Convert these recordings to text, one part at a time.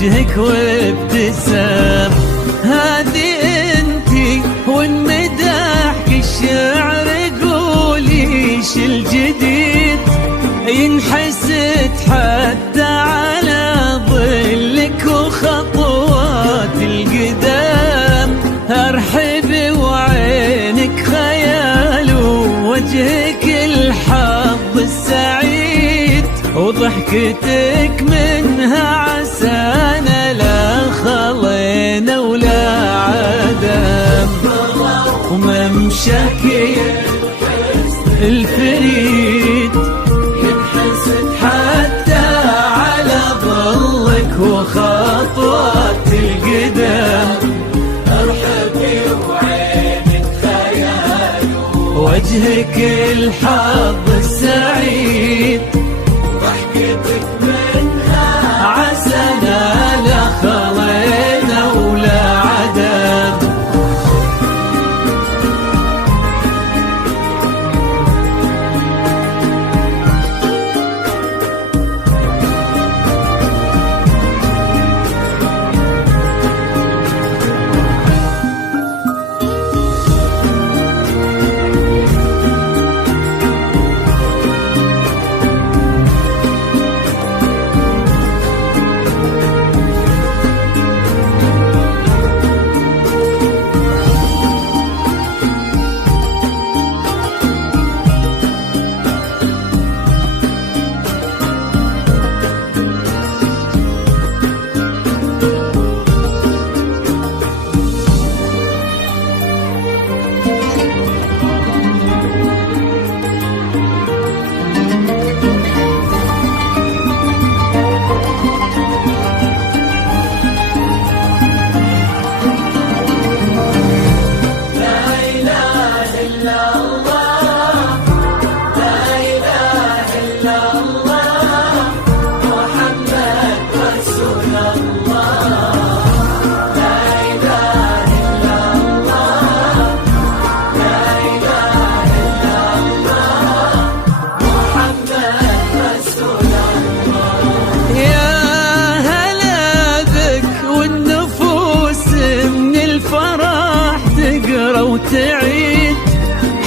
وجهك وابتسام. هذه انتي وانمدحك الشعر قولي ايش الجديد، ينحسد حتى على ظلك وخطوات القدام. ارحبي وعينك خيال ووجهك الحظ السعيد، وضحكتك منها عسانا لا خلينا ولا عدم. وممشاك الفريد ينحسد حتى على ظلك وخطوات القدام. ارحبي وعينك خيال وجهك الحظ السعيد، ضحكتك منها عسانا لا خلينا ولا عدم. وتعيد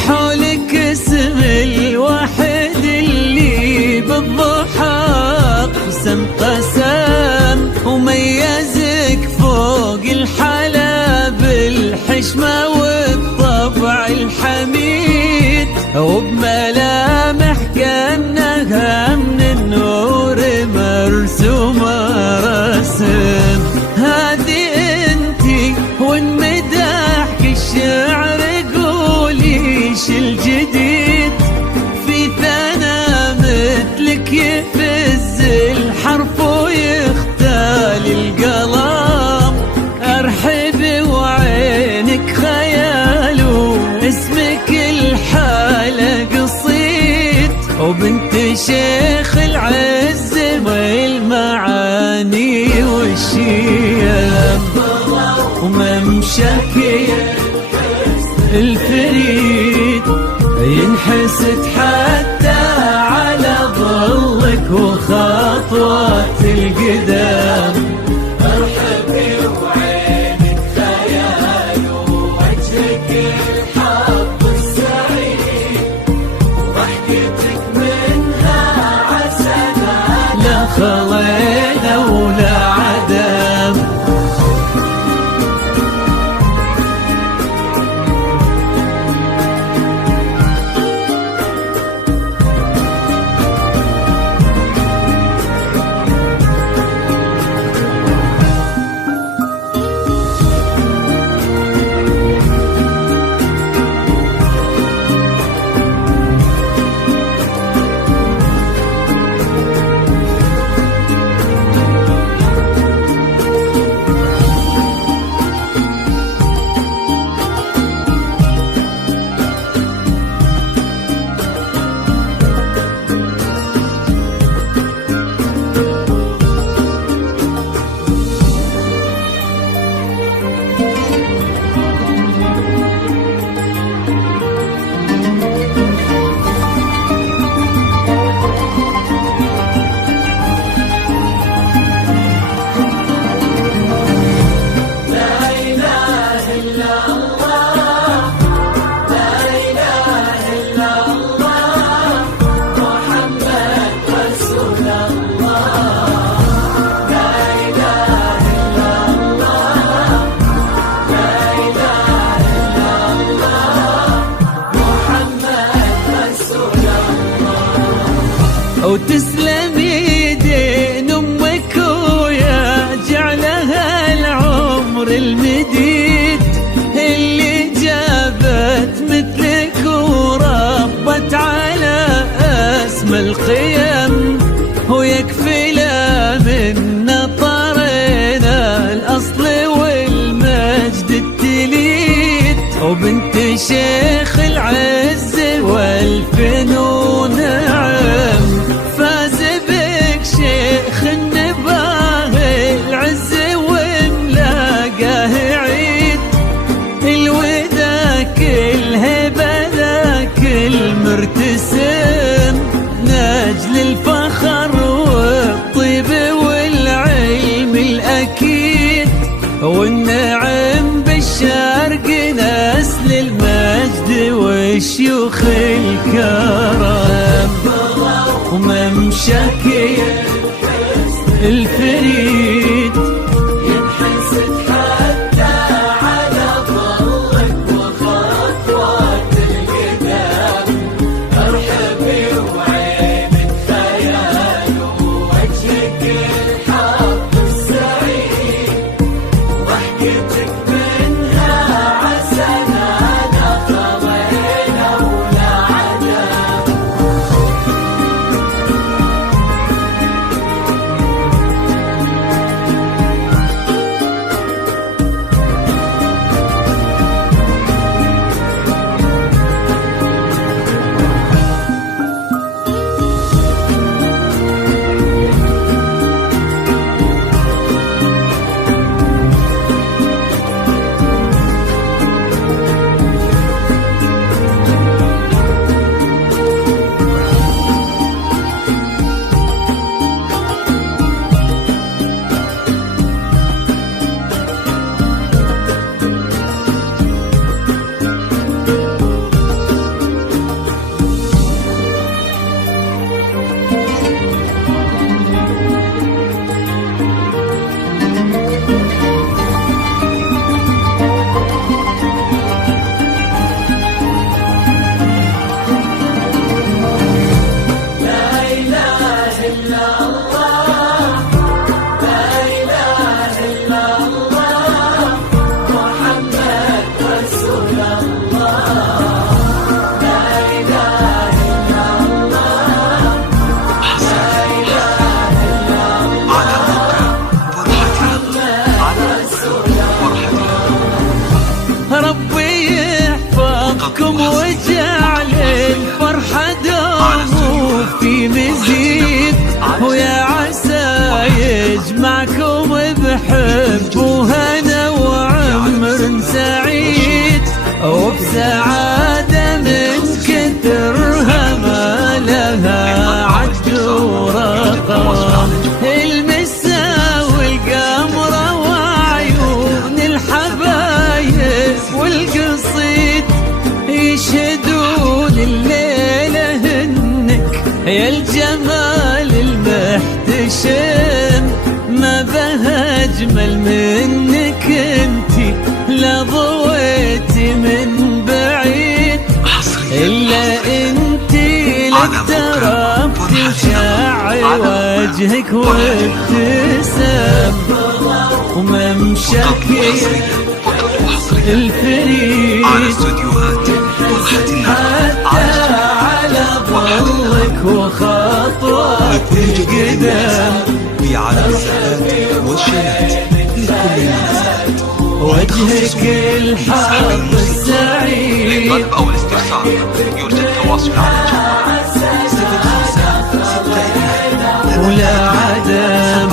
حولك اسم الواحد اللي بالضحى قسم قسم، وميزك فوق الحلا بالحشمة والطبع الحميد، وبملامح كأنها من النور مرسومة رسم. هذه انتي وانمدحك الشعر قولي ايش الجديد، في ثنا مثلك يفز الحرف ويختال القلم. ارحبي وعينك خيال واسمك الحالة قصيد، وبنت شيخ العز والمعاني والشيم. وممشاك الفريد ينحسد حتى على ظلك وخطوات القدام. ارحبي وعينك خيال ووجهك الحظ السعيد، ضحكتك منها عسانا لا خلينا ولا عدم. القيم ويكفي لا من نطرنا الأصل والمجد التليد وبنت شيخ العز والفنون نعم فاز بك شيخ النباه العز وملاقاه عيد الوذاك الهبة ذاك المرتسم نجل الفخر والطيب والعلم الأكيد والنعم بالشرق نسل المجد والشيوخ الكرم وممشك الفريد ينحسد حتى على ظلك وخطوات القدام ارحبي وعينك خيال ووجهك الحظ السعيد ضحكتك منها عسنانة طويلة ولا عذاب ربي يحفظكم وجعل الفرحة دوم في مزيد ويا عسى يجمعكم بحب وهنا وعمر سعيد وبسعادة من كثرها ما لها عد ورقم المسا والقمرة وعيون الحبايب والقصيد يشهدون الليلة هنك يا الجمال المحتشم ما بها أجمل منك انتي لا ضويتي من بعيد إلا انتي لاقتربتي وشعي وجهك وابتسم وممشك الفريد حتى على ظلك وخطوات القدم في عالم الزهات والشيلات لكل المناسبات وجهك الحظ السعيد للطلب أو الاستفسار يرجى التواصل على الجوال 056 ولا عدم